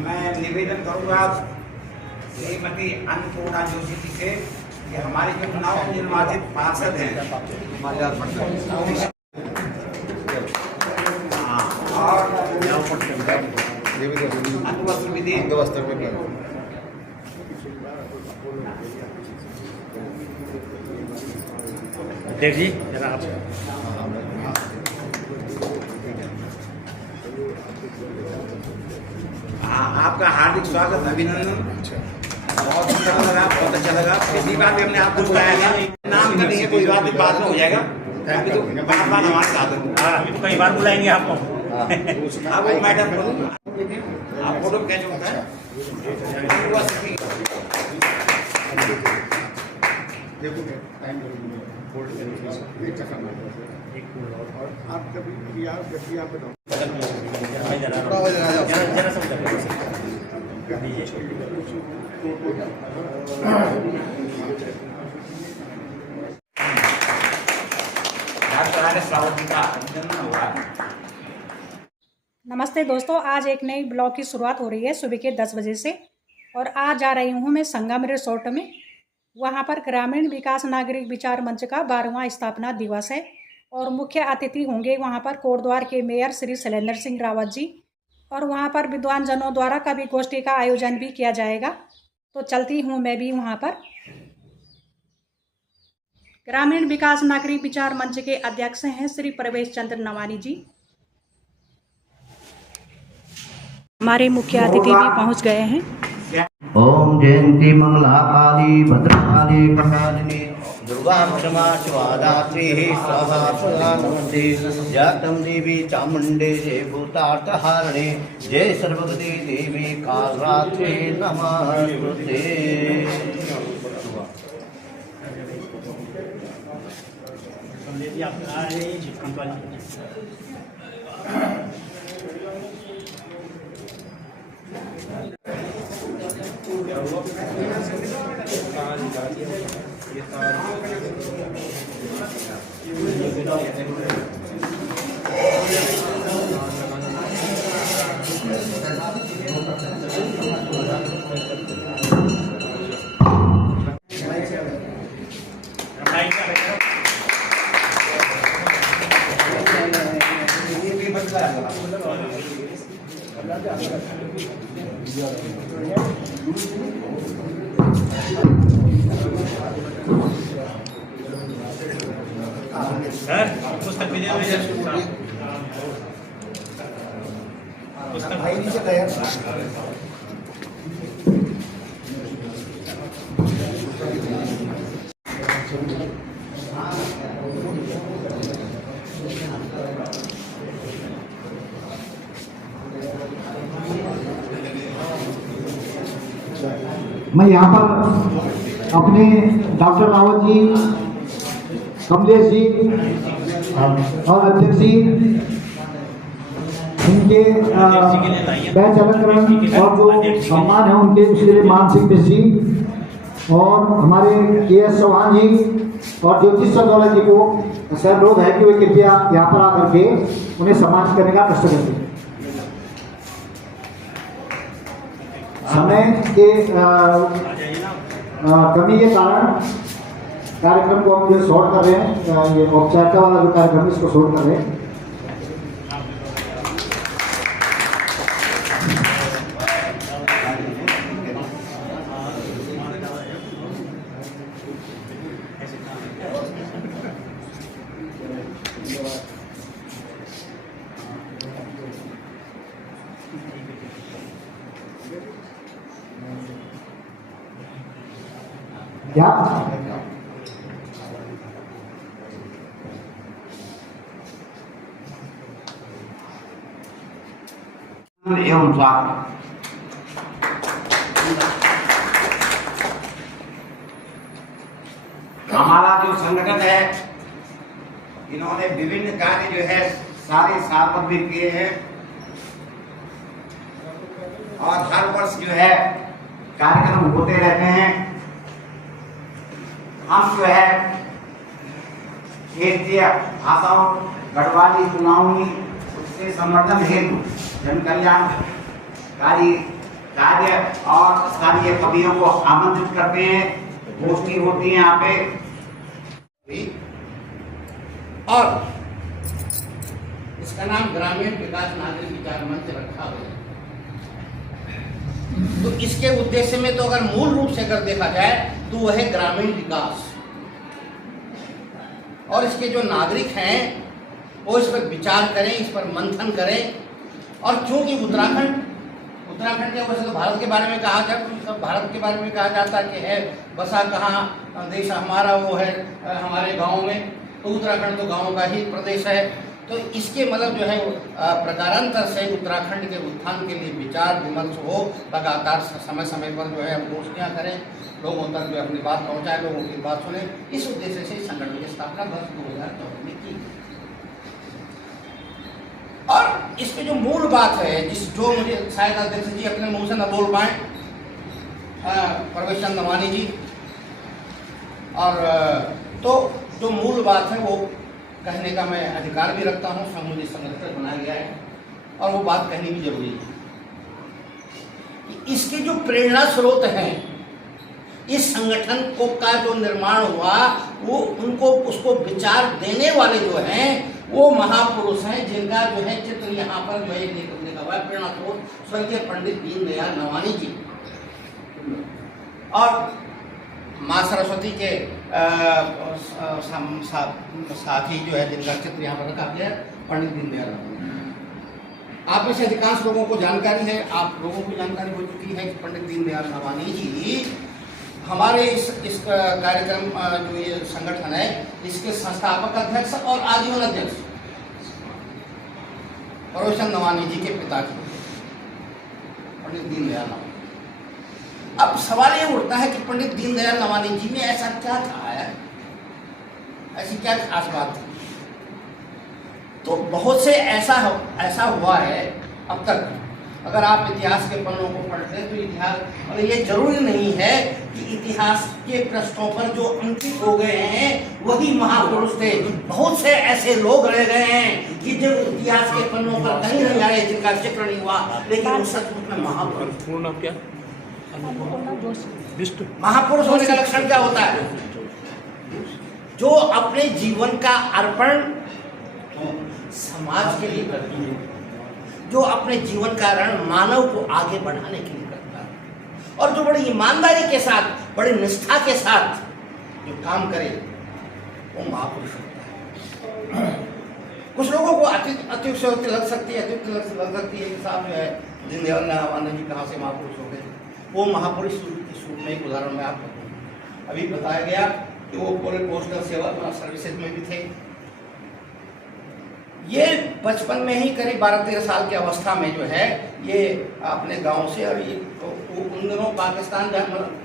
मैं निवेदन करूंगा श्रीमती अन्नपूर्णा जोशी जी से कि हमारे जो नव निर्वाचित पार्षद हैं और अंगवस्त्र विधि देव जी जरा आप आपका हार्दिक स्वागत, अभिनंदन। बहुत सुंदर लगा, बहुत अच्छा लगा। पिछली बार भी हमने आपको बुलाया था, नाम का नहीं है, कोई बात नहीं, बाद में हो जाएगा। अभी तो बार बार हमारे साथ अभी तो कई बार बुलाएंगे आपको। आप वो मैडम आप फोटो कैच होता है आप कभी नमस्ते दोस्तों, आज एक नई ब्लॉग की शुरुआत हो रही है सुबह के 10 बजे से। और आज जा रही हूँ मैं संगम रिसोर्ट में। वहाँ पर ग्रामीण विकास नागरिक विचार मंच का 12वां स्थापना दिवस है और मुख्य अतिथि होंगे वहाँ पर कोटद्वार के मेयर श्री शैलेंद्र सिंह रावत जी। और वहाँ पर विद्वान जनों द्वारा कवि गोष्ठी का आयोजन भी किया जाएगा। तो चलती हूँ मैं भी वहाँ पर। ग्रामीण विकास नागरिक विचार मंच के अध्यक्ष हैं श्री प्रवेश चंद्र नवानी जी। हमारे मुख्य अतिथि भी पहुँच गए हैं। ओम जयंती मंगला काली भद्रकाली कपालिनी दुर्गा क्षमा स्वादात्री स्वाहा सदा नमस्ते जातम देवी चामुंडे जय भूतार्थहारिणे जय सर्वगति देवी कालरात्रि नमस्ते। पुस्तक भाई नीचे तैयार मैं यहाँ पर अपने डॉक्टर रावत जी, कमलेश जी और अध्यक्ष जी, इनके बैच अलंकरण और जो सम्मान है उनके उसके लिए मानसिंह मिश्र जी और हमारे के.एस. चौहान जी और ज्योतिष सरदौला जी को सर अनुरोध है कि वे कृपया यहाँ पर आकर के उन्हें सम्मानित करने का कष्ट करते हैं। समय के कमी के कारण कार्यक्रम को हम जो शॉर्ट कर रहे हैं, ये औपचारिकता वाला जो कार्यक्रम है इसको शॉर्ट कर रहे हैं। क्या एवं स्वागत। हमारा जो संगठन है, इन्होंने विभिन्न कार्य जो है सारे साल में किए हैं और हर वर्ष जो है कार्यक्रम होते रहते हैं। हम जो है क्षेत्रीय भाषाओं गढ़वाली चुनावी उसके संवर्धन हेतु जन कल्याणकारी कार्य और स्थानीय कवियों को आमंत्रित करते हैं। गोष्ठी होती है यहाँ पे और इसका नाम ग्रामीण विकास नागरिक विचार मंच रखा गया। तो इसके उद्देश्य में तो अगर मूल रूप से अगर देखा जाए तो वह है ग्रामीण विकास, और इसके जो नागरिक हैं वो इस पर विचार करें, इस पर मंथन करें। और क्योंकि उत्तराखंड के वैसे तो भारत के बारे में कहा जाए तो सब भारत के बारे में कहा जाता है कि है बसा कहाँ देश हमारा, वो है हमारे गाँव में, तो उत्तराखंड तो गाँव का ही प्रदेश है। तो इसके मतलब जो है प्रकारांतर से उत्तराखंड के उत्थान के लिए विचार विमर्श हो, लगातार समय समय पर जो है हम गोष्ठियाँ करें, लोगों तक जो अपनी बात पहुँचाएं, लोगों की बात सुने। इस उद्देश्य से संगठन की स्थापना वर्ष 2014 में की। और इसकी जो मूल बात है जो मुझे शायद अध्यक्ष जी अपने मुँह से न बोल पाए, परवेश चंद नवानी जी, और तो जो मूल बात है वो कहने का मैं अधिकार भी रखता हूँ, समूह संगठन बनाया गया है और वो बात कहनी भी जरूरी है कि इसके जो प्रेरणा स्रोत हैं, इस संगठन को का जो निर्माण हुआ वो उनको उसको विचार देने वाले जो हैं वो महापुरुष हैं, जिनका जो है चित्र यहाँ पर जो है लिखा हुआ है। प्रेरणा स्रोत स्वर्गीय पंडित दीनदयाल नवानी जी और माँ सरस्वती के साथी जो है जिनका चित्र यहाँ पर रखा गया है, पंडित दीनदयाल। आप में से अधिकांश लोगों को जानकारी है, आप लोगों को जानकारी हो चुकी है कि पंडित दीनदयाल नवानी जी हमारे इस कार्यक्रम जो ये संगठन है इसके संस्थापक अध्यक्ष और आजीवन अध्यक्ष परवेश चंद नवानी जी के पिताजी पंडित दीनदयाल नवानी। अब सवाल ये उठता है कि पंडित दीनदयाल नवानी जी ने ऐसा क्या कहा है, ऐसी क्या खास बात थी? तो बहुत से ऐसा हुआ है अब तक। अगर आप इतिहास के पन्नों को पढ़ते हैं तो इतिहास, और ये जरूरी नहीं है कि इतिहास के पृष्ठों पर जो अंकित हो गए हैं वही महापुरुष थे। बहुत से ऐसे लोग रह गए हैं कि जो इतिहास के पन्नों पर कहीं नहीं आए, जिनका जिक्र नहीं हुआ, लेकिन वो सचमुच में महापुरुष। पूर्ण नाम क्या? महापुरुष होने का लक्षण क्या होता है? जो अपने जीवन का अर्पण समाज के लिए करती है, जो अपने जीवन का ऋण मानव को आगे बढ़ाने के लिए करता है, और जो बड़ी ईमानदारी के साथ, बड़ी निष्ठा के साथ जो काम करे वो महापुरुष होता है। कुछ लोगों को अत्युक्ति लग सकती है कि साहब जो है दीनदयाल नवानी जी कहाँ से महापुरुष हो गए। वो महापुरुष सूट में एक उदाहरण में आपको अभी बताया गया कि वो पूरे पोस्टल सेवा सर्विसेज में भी थे। ये बचपन में ही करीब 12-13 साल की अवस्था में जो है ये अपने गांव से, और ये उन दिनों पाकिस्तान,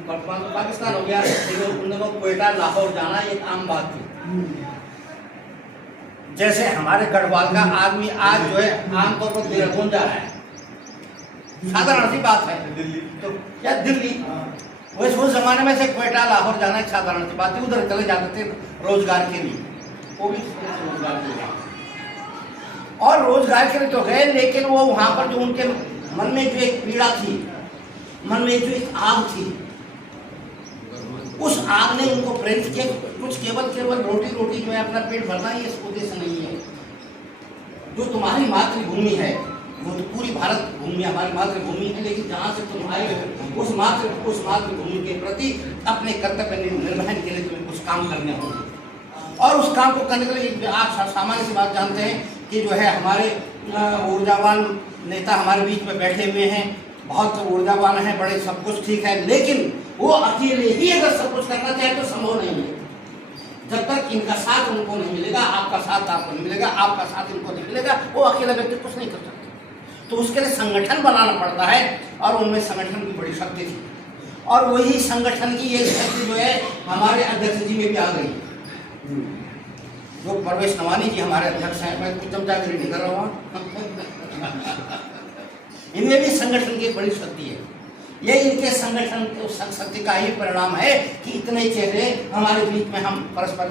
वर्तमान तो पाकिस्तान हो गया, लेकिन उन दिनों क्वेटा लाहौर जाना एक आम बात थी। जैसे हमारे गढ़वाल का आदमी आज जो है आमतौर पर देहरादून जा रहा है, साधारण सी बात है। तो क्या दिल्ली, वैसे उस जमाने में से क्वेटा लाहौर जाना एक साधारण सी बात थी। उधर चले जाते थे रोजगार के लिए, वो भी रोजगार के लिए, और रोजगार के लिए तो गए, लेकिन वो वहाँ पर जो उनके मन में जो एक पीड़ा थी, मन में जो एक आग थी, उस आग ने उनको प्रेरित किया। कुछ केवल रोटी जो है अपना पेट भरना ही इस उद्देश्य नहीं है। जो तुम्हारी मातृभूमि है वो तो पूरी भारत भूमि हमारी मातृभूमि है, लेकिन जहाँ से तुम आए हो उस मातृभूमि के प्रति अपने कर्तव्य निर्वहन के लिए तुम्हें कुछ काम करने होंगे। और उस काम को करने के लिए आप सामान्य सी बात जानते हैं कि जो है हमारे ऊर्जावान नेता हमारे बीच में बैठे हुए हैं, बहुत ऊर्जावान हैं, बड़े सब कुछ ठीक है, लेकिन वो अकेले ही अगर सब कुछ करना चाहे तो संभव नहीं है। जब तक इनका साथ उनको नहीं मिलेगा, आपका साथ आपको नहीं मिलेगा, आपका साथ इनको नहीं मिलेगा, वो अकेला व्यक्ति कुछ नहीं कर सकता। तो उसके लिए संगठन बनाना पड़ता है, और उनमें संगठन की बड़ी शक्ति थी, और वही संगठन की ये शक्ति जो है हमारे अध्यक्ष जी में भी आ गई। जो परवेश नवानी जी हमारे अध्यक्ष हैं, मैं कुछ चमचागिरी नहीं कर रहा हूँ, इनमें भी संगठन की बड़ी शक्ति है। ये इनके संगठन शक्ति का ही परिणाम है कि इतने चेहरे हमारे बीच में हम परस्पर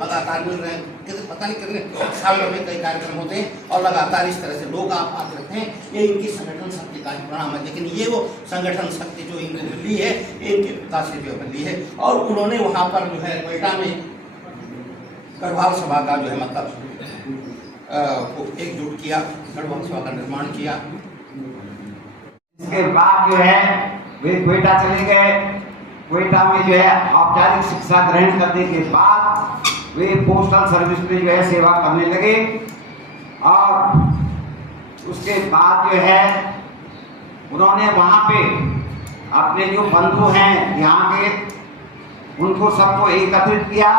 लगातार मिल रहे हैं। पता नहीं कितने सालों में कई कार्यक्रम होते हैं और लगातार इस तरह से लोग आप आते रहते हैं। ये इनकी संगठन शक्ति का ही परिणाम है। लेकिन ये वो संगठन शक्ति जो इन्होंने ली है, इनके पिता से जो ली है, और उन्होंने वहाँ पर जो है क्वेटा में गढ़वाल सभा का जो है मतलब को एकजुट किया, गढ़वाल सभा का निर्माण किया। इसके बाद जो है वे क्वेटा चले गए। क्वेटा में जो है औपचारिक शिक्षा ग्रहण करने के बाद वे पोस्टल सर्विस में जो है सेवा करने लगे, और उसके बाद जो है उन्होंने वहाँ पे अपने जो बंधु हैं यहाँ के, उनको सबको एकत्रित किया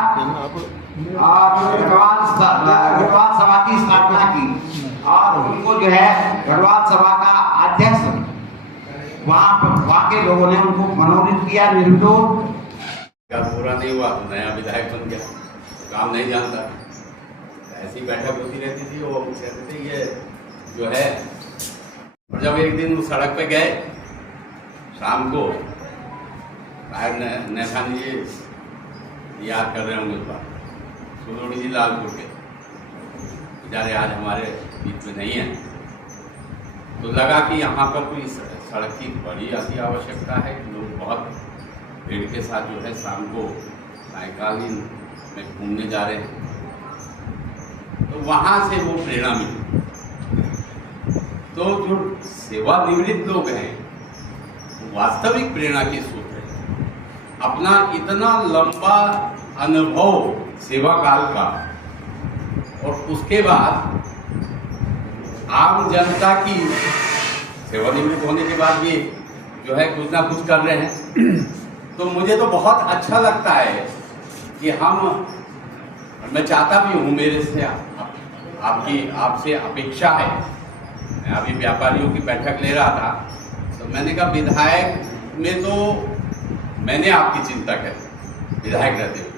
और गढ़वाल सभा की स्थापना की, और उनको जो है गढ़वाल सभा का अध्यक्ष वहाँ के लोगों ने उनको मनोनीत किया निर्विरोध। क्या पूरा नहीं हुआ तो नया विधायक बन गया, काम नहीं जानता, ऐसी बैठक होती रहती थी। वो कहते थे ये जो है, और जब एक दिन उस सड़क पे गए शाम को, नैथानी जी याद कर रहे होंगे उस बार, सुदोड़ी जी लालपुर के बेचारे आज हमारे बीच में नहीं है, तो लगा कि यहाँ पर कोई सड़क की बड़ी अति आवश्यकता है। लोग बहुत भीड़ के साथ जो है शाम को सायकालीन में घूमने जा रहे हैं, तो वहाँ से वो प्रेरणा मिली। तो जो सेवानिवृत्त लोग हैं वास्तविक प्रेरणा के स्रोत हैं। अपना इतना लंबा अनुभव सेवा काल का, और उसके बाद आम जनता की सेवानिवृत्त होने के बाद भी जो है कुछ ना कुछ कर रहे हैं। तो मुझे तो बहुत अच्छा लगता है कि मैं चाहता भी हूँ, मेरे से आपसे अपेक्षा है। मैं अभी व्यापारियों की बैठक ले रहा था, तो मैंने कहा विधायक में तो मैंने आपकी चिंता करी विधायक रहते हुए,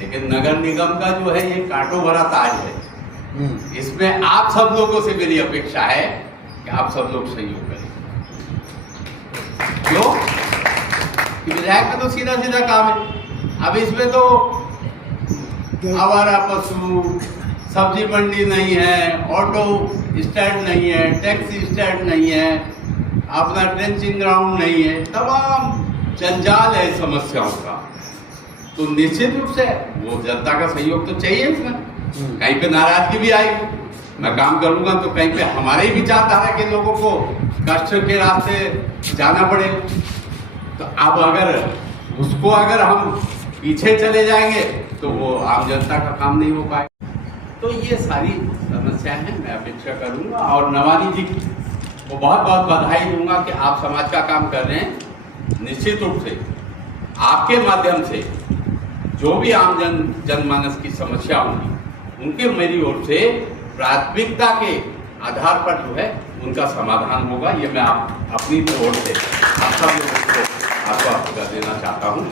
लेकिन नगर निगम का जो है ये कांटों भरा ताज है। इसमें आप सब लोगों से मेरी अपेक्षा है कि आप सब लोग सहयोग करें। क्यों? कि विधायक का तो सीधा सीधा काम है। अब इसमें तो आवारा पशु, सब्जी मंडी नहीं है, ऑटो स्टैंड नहीं है, टैक्सी स्टैंड नहीं है, अपना ट्रेंचिंग ग्राउंड नहीं है, तमाम जंजाल है समस्याओं का। तो निश्चित रूप से वो जनता का सहयोग तो चाहिए इसमें। कहीं पे नाराजगी भी आएगी, मैं काम करूंगा तो कहीं पे हमारे ही विचारधारा के लोगों को कष्ट के रास्ते जाना पड़ेगा। तो अब अगर हम पीछे चले जाएंगे तो वो आम जनता का काम नहीं हो पाएगा। तो ये सारी समस्याएं हैं। मैं अपेक्षा करूंगा और नवानी जी को बहुत बहुत बधाई दूंगा कि आप समाज का काम कर रहे हैं। निश्चित रूप से आपके माध्यम से जो भी आम जनमानस की समस्या होंगी उनके मेरी ओर से प्राथमिकता के आधार पर जो है उनका समाधान होगा। ये मैं अपनी ओर से आप सब लोगों को आश्वस्त कर देना चाहता हूँ,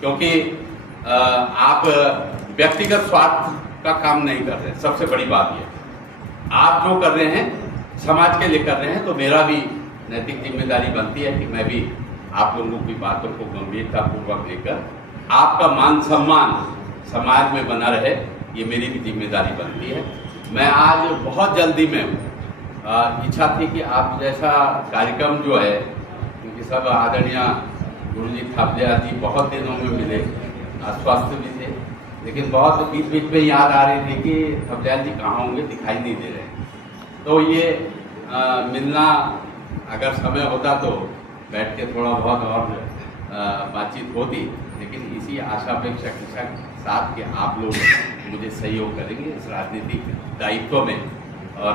क्योंकि आप व्यक्तिगत स्वार्थ का काम नहीं कर रहे हैं। सबसे बड़ी बात ये, आप जो कर रहे हैं समाज के लिए कर रहे हैं, तो मेरा भी नैतिक जिम्मेदारी बनती है कि मैं भी आप लोगों की बातों को गंभीरतापूर्वक लेकर आपका मान सम्मान समाज में बना रहे, ये मेरी भी जिम्मेदारी बनती है। मैं आज बहुत जल्दी में इच्छा थी कि आप जैसा कार्यक्रम जो है, क्योंकि सब आदरणीय गुरुजी थापलिया जी बहुत दिनों में मिले, अस्वस्थ भी थे, लेकिन बहुत बीच बीच में याद आ रही थी कि थापलिया जी कहाँ होंगे, दिखाई नहीं दे रहे। तो ये मिलना अगर समय होता तो बैठ के थोड़ा बहुत और बातचीत होती, लेकिन इसी आशापेक्षा के साथ कि आप लोग मुझे सहयोग करेंगे इस राजनीतिक दायित्व में, और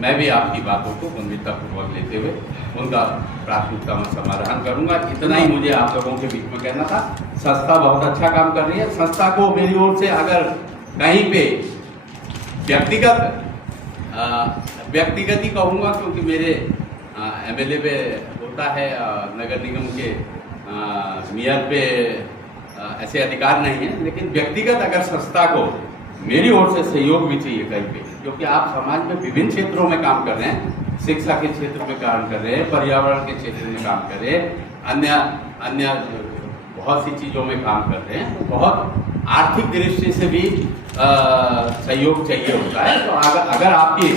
मैं भी आपकी बातों को गंभीरतापूर्वक लेते हुए उनका प्राथमिकता में समाधान करूंगा। इतना ही मुझे आप लोगों के बीच में कहना था। संस्था बहुत अच्छा काम कर रही है। संस्था को मेरी ओर से अगर कहीं पे व्यक्तिगत ही कहूँगा, क्योंकि मेरे एमएलए पे होता है, नगर निगम के मेयर पे ऐसे अधिकार नहीं है, लेकिन व्यक्तिगत अगर संस्था को मेरी ओर से सहयोग भी चाहिए कहीं पे, क्योंकि आप समाज में विभिन्न क्षेत्रों में काम कर रहे हैं। शिक्षा के क्षेत्र में काम कर रहे हैं, पर्यावरण के क्षेत्र में काम कर रहे हैं, अन्य बहुत सी चीज़ों में काम कर रहे हैं। बहुत आर्थिक दृष्टि से भी सहयोग चाहिए होता है। तो अगर आपकी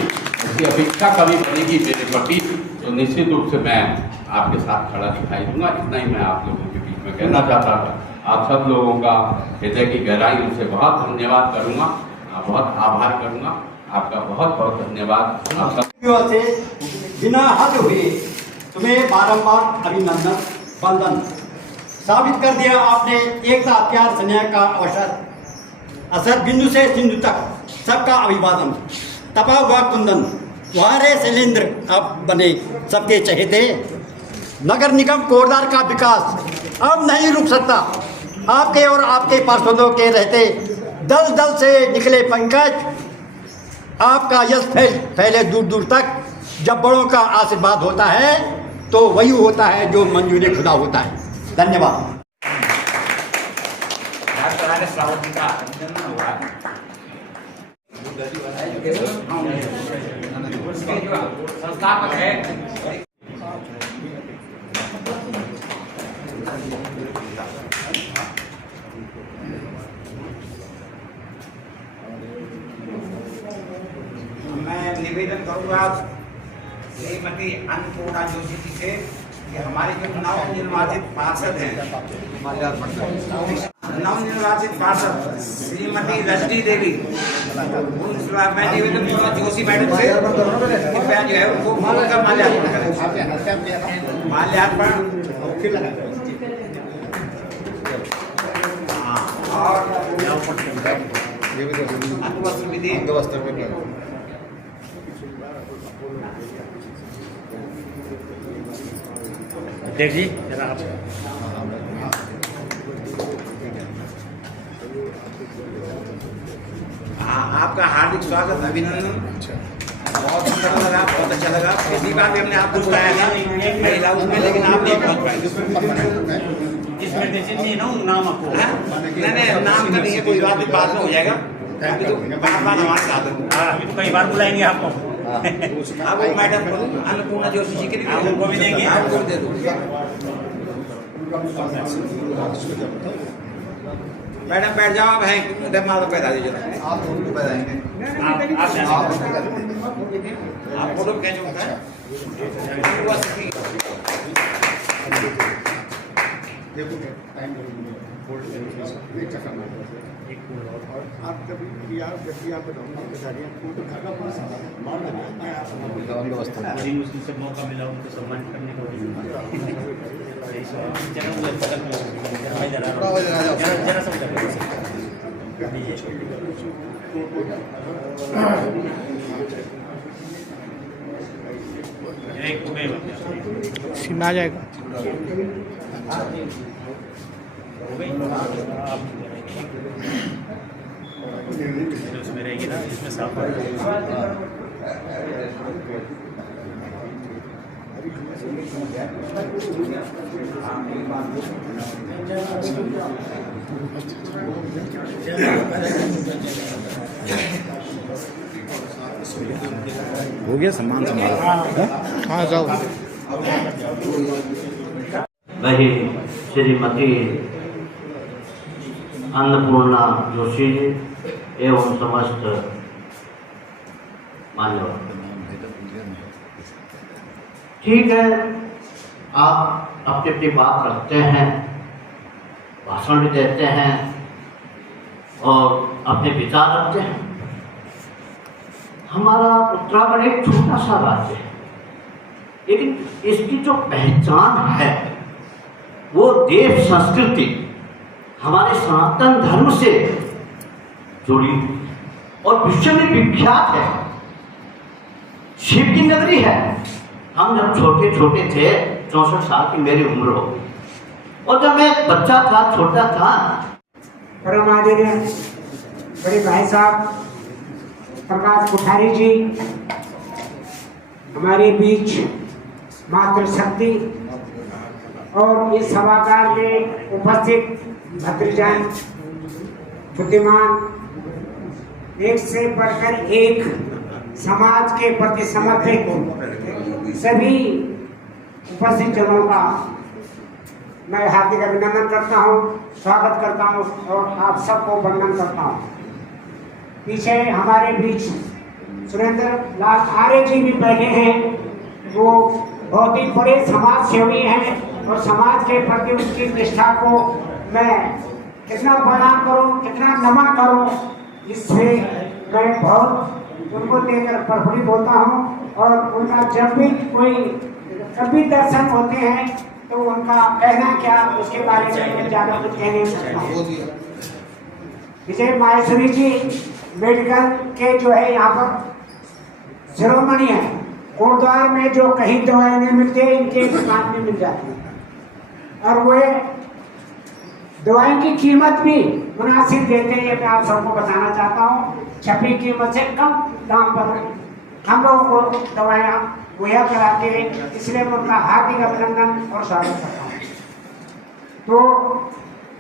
ऐसी अपेक्षा कभी बनेगी मेरे प्रति, तो निश्चित रूप से मैं आपके साथ खड़ा दिखाई दूंगा। इतना ही मैं आप लोगों के बीच में कहना चाहता था। आप सब लोगों का हृदय की गहराई से बहुत धन्यवाद करूंगा, बहुत आभार करूंगा। आपका बहुत बहुत धन्यवाद। आपका से बिना हद हुए तुम्हें बारंबार अभिनंदन वंदन। साबित कर दिया आपने एकता, प्यार, स्नेह का असर बिंदु से सिंधु तक सबका अभिवादन। तपा हुआ कुंदन तुम्हारे शैलेंद्र अब बने सबके चहेते। नगर निगम कोरदार का विकास अब नहीं रुक सकता। आपके और आपके पार्षदों के रहते दल दल से निकले पंकज। आपका यश फैले दूर दूर तक। जब बड़ों का आशीर्वाद होता है तो वही होता है जो मंजूर खुदा होता है। धन्यवाद। संस्थापक है मैं निवेदन करूंगा श्रीमती अन्नपूर्णा जोशी जी से कि हमारे जो नवनिर्वाचित पार्षद हैं, नवनिर्वाचित पार्षद श्रीमती रजनी देवी, मैं निवेदन करूंगा जोशी मैडम से कृपया जो है उनको फूल का माल्यार्पण करें। माल्यार्पण और अंगवस्त्र विधि अध्यक्ष जी जरा आप आपका हार्दिक स्वागत, अभिनंदन। बहुत अच्छा लगा, बहुत अच्छा लगा। पिछली बार भी हमने आपको बुलाया था महिला उसमें, लेकिन आप नहीं पहुंच पाए। इसमें नहीं ना नाम आपको नहीं नाम का नहीं है, कोई बात बाद में हो जाएगा। अभी तो बार बार हमारे साथ अभी तो कई बार बुलाएंगे आपको। आप मैडम अन्नपूर्णा जोशी जी के लिए उनको भी देंगे, आपको दे दो। मैडम बैठ जाओ, आप हैं इधर मारो पैदा दीजिए। आप उनको बताएंगे। आप फोटो कैसे होता है? देखो टाइम और आप कभी भी आप जब भी आप बताइए मुस्लिम से मौका मिला उनको सम्मानित करने को आ जाएगा। उसमें रहेगी ना, इसमें साफ हो गया सम्मान हाँ जाओ। वही श्रीमती अन्नपूर्णा जोशी एवं समस्त मान्यवर। ठीक है, आप अपनी अपनी बात रखते हैं, भाषण भी देते हैं और अपने विचार रखते हैं। हमारा उत्तराखंड एक छोटा सा राज्य है, लेकिन इसकी जो पहचान है वो देव संस्कृति हमारे सनातन धर्म से जुड़ी और विश्व में विख्यात है। शिव की नगरी है। हम जब छोटे छोटे थे, 64 साल की मेरी उम्र हो, और जब मैं बच्चा था, छोटा था, परम आदरणीय बड़े भाई साहब प्रकाश कोठारी जी हमारे बीच मातृशक्ति और इस सभागार में उपस्थित भद्रजन बुद्धिमान, एक से बढ़कर एक समाज के प्रति समर्पित सभी उपस्थित जनों का मैं हार्दिक अभिनंदन करता हूँ, स्वागत करता हूँ और आप सबको वंदन करता हूँ। पीछे हमारे बीच सुरेंद्र लाल आर्य जी भी बैठे हैं। वो बहुत ही बड़े समाज सेवी हैं और समाज के प्रति उनकी निष्ठा को मैं कितना प्रणाम करूं, कितना नमन करूं, इससे मैं बहुत उनको देखकर प्रफुल्लित होता हूं। और उनका जब भी कोई कभी दर्शन होते हैं तो उनका कहना क्या, उसके बारे में मैं ज़्यादा कुछ कह नहीं सकता हूँ। विजय माहेश्वरी जी मेडिकल के जो है यहाँ पर शिरोमणि है। कोटद्वार में जो कहीं दवाएं नहीं मिलती इनके दुकान में मिल जाती है और वे दवाई की कीमत भी मुनासिब देते हैं। ये मैं आप सबको बताना चाहता हूँ। छपी कीमत से कम दाम पर हम लोगों को दवाइयाँ मुहैया कराते हैं, इसलिए मैं उनका हार्दिक अभिनंदन और स्वागत करता हूँ। तो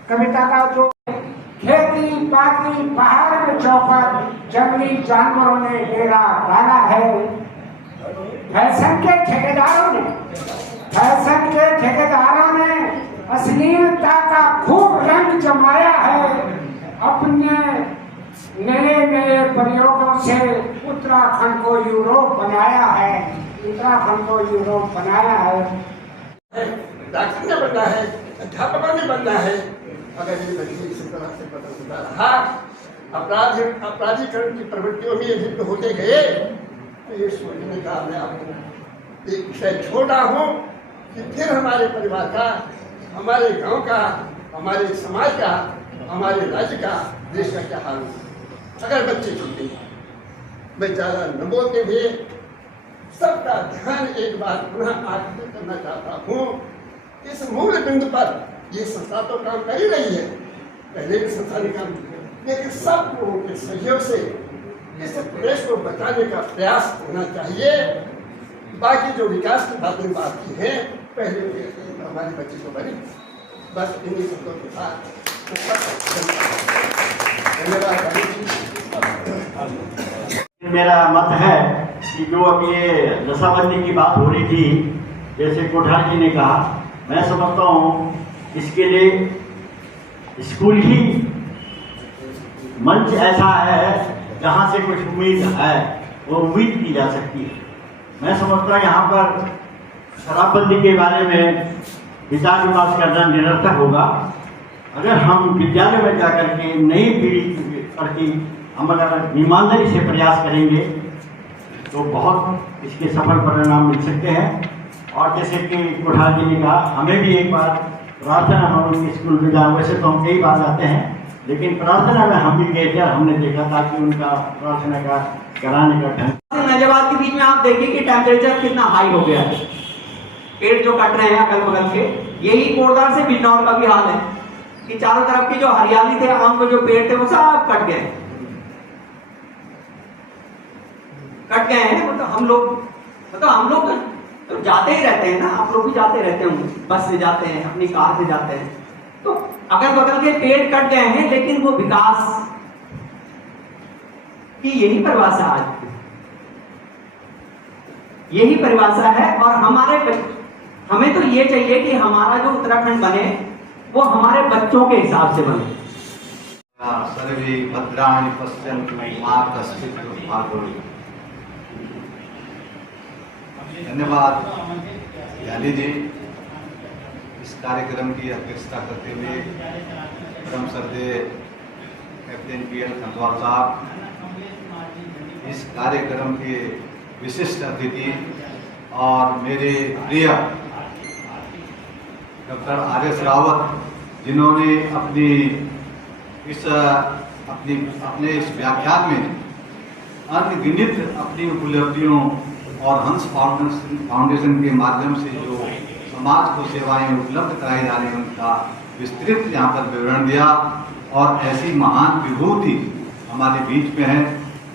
कविता का जो खेती बाकी पहाड़ में चौपट जंगली जानवरों ने डेरा डाला है, फैशन के ठेकेदारों ने अश्लीलता का खूब रंग जमाया है। अपने नए प्रयोगों से उत्तराखंड को यूरोप बनाया है, डॉक्टर ने बनना है, अध्यापकों ने बनना है। अगर ये बच्चे इसी तरह से बदलता रहा, अपराधीकरण की प्रवृत्तियों में लिप्त होते गए, तो ये सोचने का मैं आपको एक विषय छोड़ा हूँ कि फिर हमारे परिवार का, हमारे गांव का, हमारे समाज का, हमारे राज्य का, देश का क्या हाल होगा अगर बच्चे छूटे। मैं ज़्यादा न बोलते हुए सबका ध्यान एक बार पुनः आकर्षित करना चाहता हूँ। इस मूल बिंदु पर ये संस्था तो काम कर ही रही है, पहले भी संस्था ने काम किया, लेकिन सब लोगों के सहयोग से इस प्रदेश को बचाने का प्रयास होना चाहिए। बाकी जो विकास की बातें बात की हैं, पहले हमारे बच्चे को बने, बस इन्हीं शब्दों के साथ मेरा मत है कि जो अब ये नशाबंदी की बात हो रही थी, जैसे कोठारी जी ने कहा, मैं समझता हूँ इसके लिए स्कूल ही मंच ऐसा है जहाँ से कुछ उम्मीद है, वो उम्मीद की जा सकती है। मैं समझता हूँ यहाँ पर शराबबंदी के बारे में विचार विमर्श करना निरर्थक होगा। अगर हम विद्यालय में जाकर के नई पीढ़ी के प्रति हम अगर ईमानदारी से प्रयास करेंगे तो बहुत इसके सफल परिणाम मिल सकते हैं। और जैसे कि कोठारी जी ने कहा, हमें भी एक बार प्रार्थना हम उनके स्कूल में जाए, वैसे तो हम कई बार जाते हैं, लेकिन प्रार्थना में हम भी गए थे और हमने देखा था कि उनका प्रार्थना का कराने का ढंग। नजवाद के बीच में आप देखिए कि टेम्परेचर कितना हाई हो गया है। पेड़ जो कट रहे हैं अगल बगल के, यही कोटद्वार से बिजनौर का भी हाल है कि चारों तरफ की जो हरियाली थे, आम के जो पेड़ थे, वो सब कट गए हैं। मतलब हम लोग तो जाते ही रहते हैं ना, आप लोग भी जाते रहते होंगे, बस से जाते हैं, अपनी कार से जाते हैं, तो अगल बगल के पेड़ कट गए हैं, लेकिन वो विकास की यही परिभाषा आज, यही परिभाषा है। और हमें तो ये चाहिए कि हमारा जो उत्तराखंड बने वो हमारे बच्चों के हिसाब से बने। सर्वे भद्राणि पश्यन्तु मा कश्चित् दुर्भाग्यं। धन्यवाद यानी जी, इस कार्यक्रम की अध्यक्षता करते हुए परम श्रद्धेय कैप्टन PL खंडवार साहब, इस कार्यक्रम के विशिष्ट अतिथि और मेरे प्रिय डॉक्टर RS रावत, जिन्होंने अपने इस व्याख्यान में अनगिनत अपनी उपलब्धियों और हंस फाउंडेशन के माध्यम से जो समाज को सेवाएं उपलब्ध कराई जा रही हैं उनका विस्तृत यहाँ पर विवरण दिया। और ऐसी महान विभूति हमारे बीच में है,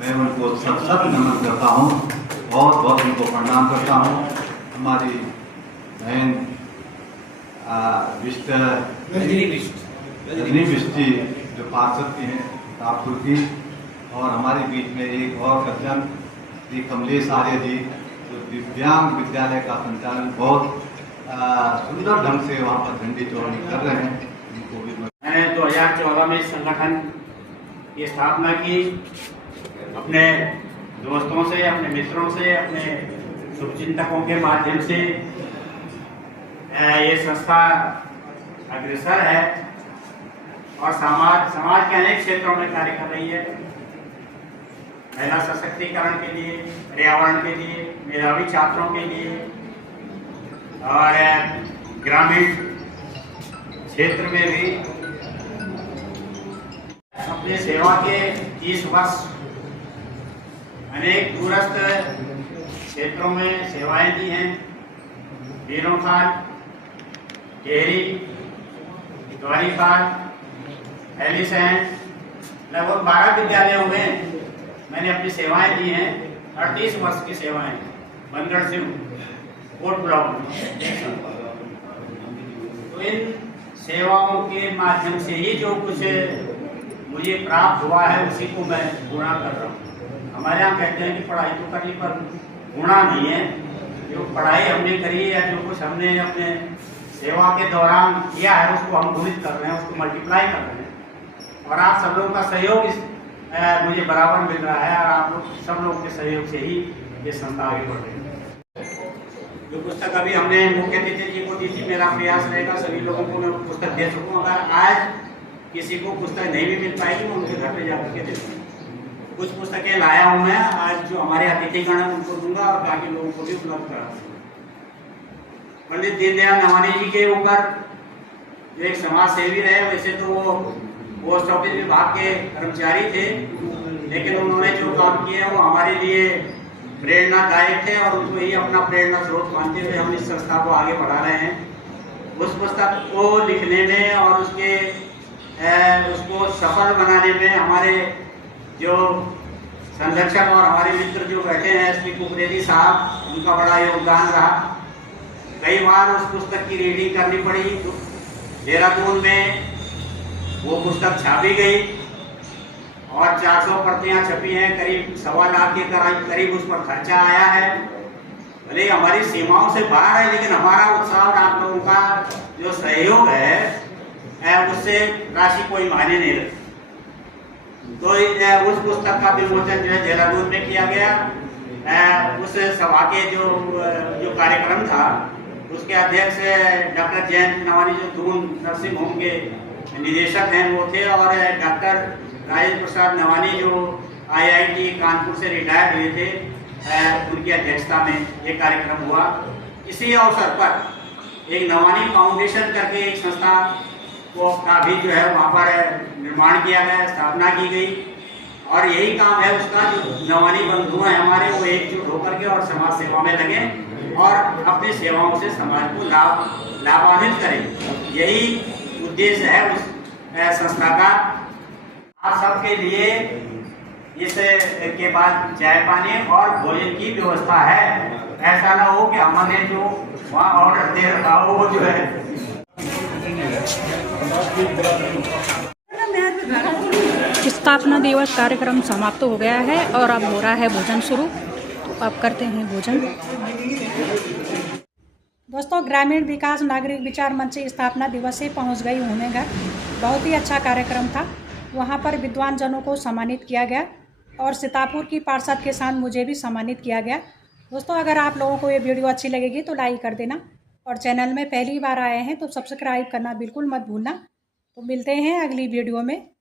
मैं उनको सत नमन करता हूँ, बहुत बहुत उनको प्रणाम करता हूँ। हमारी बहन रजनी बिष्ट जी जो पार्षद की हैं तापुर की, और हमारे बीच में एक और सज्जन श्री कमलेश आर्य जी जो दिव्यांग विद्यालय का संचालन बहुत सुंदर ढंग से वहाँ पर झंडी चौड़ी कर रहे हैं, उनको भी मैंने 2014 में इस संगठन की स्थापना की। अपने दोस्तों से, अपने मित्रों से, अपने शुभचिंतकों के माध्यम से ये संस्था अग्रसर है और समाज के अनेक क्षेत्रों में कार्य कर रही है। महिला सशक्तिकरण के लिए, पर्यावरण के लिए, मेधावी छात्रों के लिए और ग्रामीण क्षेत्र में भी अपनी सेवा के 30 वर्ष अनेक दूरस्थ क्षेत्रों में सेवाएं दी हैं। वीरों खान, टेहरी, द्वारीखाल, एलिसैंड, लगभग 12 विद्यालयों में मैंने अपनी सेवाएं दी हैं। 38 वर्ष की सेवाएं बनगढ़ से कोट ब्लॉक में। तो इन सेवाओं के माध्यम से ही जो कुछ मुझे प्राप्त हुआ है उसी को मैं गुणा कर रहा हूँ। हमारे यहाँ कहते हैं कि पढ़ाई तो करी पर गुणा नहीं है। जो पढ़ाई हमने करी या जो कुछ हमने अपने सेवा के दौरान किया है उसको हम गुणित कर रहे हैं, उसको मल्टीप्लाई कर रहे हैं। और आप सब लोगों का सहयोग मुझे बराबर मिल रहा है और आप लोग सब लोगों के सहयोग से ही ये संस्था आगे बढ़ रही है। जो पुस्तक अभी हमने मुख्य अतिथि जी को दी थी, मेरा प्रयास रहेगा सभी लोगों को मैं पुस्तक दे सकूँ। अगर आज किसी को पुस्तक नहीं भी मिल पाएगी मैं उनके घर पे जाकर के दे दूँगा। कुछ पुस्तकें लाया हूँ मैं, आज जो हमारे अतिथिगण हैं उनको दूंगा और बाकी लोगों को भी उपलब्ध करा दूंगा। पंडित दीनदयाल नवानी जी के ऊपर जो एक समाज सेवी रहे, वैसे तो वो पोस्ट ऑफिस विभाग के कर्मचारी थे, लेकिन उन्होंने जो काम किए वो हमारे लिए प्रेरणादायक थे और उनको ही अपना प्रेरणा स्रोत मानते हुए हम इस संस्था को आगे बढ़ा रहे हैं। उस पुस्तक को लिखने में और उसको सफल बनाने में हमारे जो संरक्षक और हमारे मित्र जो बैठे हैं एसपी कुकरेजी साहब, उनका बड़ा योगदान रहा। कई बार उस पुस्तक की रीडिंग करनी पड़ी। देहरादून में वो पुस्तक छापी गई और 400 प्रतियां छपी हैं, करीब 1.25 लाख के करीब उस पर खर्चा आया है। भले हमारी सीमाओं से बाहर है, लेकिन हमारा उत्साह और आप लोगों का जो सहयोग है उससे राशि कोई मायने नहीं रखती। तो उस पुस्तक का विमोचन जो है देहरादून में किया गया। उस सभा के जो कार्यक्रम था उसके अध्यक्ष डॉक्टर जयंत नवानी जो दून नर्सिंग होम के निदेशक हैं वो थे, और डॉक्टर राजेंद्र प्रसाद नवानी जो IIT कानपुर से रिटायर हुए थे, उनकी अध्यक्षता में ये कार्यक्रम हुआ। इसी अवसर पर एक नवानी फाउंडेशन करके एक संस्था का भी जो है वहाँ पर निर्माण किया गया, स्थापना की गई। और यही काम है उसका, जो नवानी बंधु हैं हमारे वो एकजुट होकर के और समाज सेवा में लगे और अपनी सेवाओं से समाज को लाभान्वित करें। यही उद्देश्य है उस संस्था का। आप सबके लिए इस के बाद चाय पानी और भोजन की व्यवस्था है। ऐसा ना हो कि हमने जो वहाँ ऑर्डर दे रखा हो वो जो है। स्थापना दिवस कार्यक्रम समाप्त हो गया है और अब हो रहा है भोजन शुरू। तो अब करते हैं भोजन। दोस्तों, ग्रामीण विकास नागरिक विचार मंच स्थापना दिवस से पहुंच गई हूँ मैं घर। बहुत ही अच्छा कार्यक्रम था। वहां पर विद्वान जनों को सम्मानित किया गया और सीतापुर की पार्षद के साथ मुझे भी सम्मानित किया गया। दोस्तों, अगर आप लोगों को ये वीडियो अच्छी लगेगी तो लाइक कर देना और चैनल में पहली बार आए हैं तो सब्सक्राइब करना बिल्कुल मत भूलना। तो मिलते हैं अगली वीडियो में।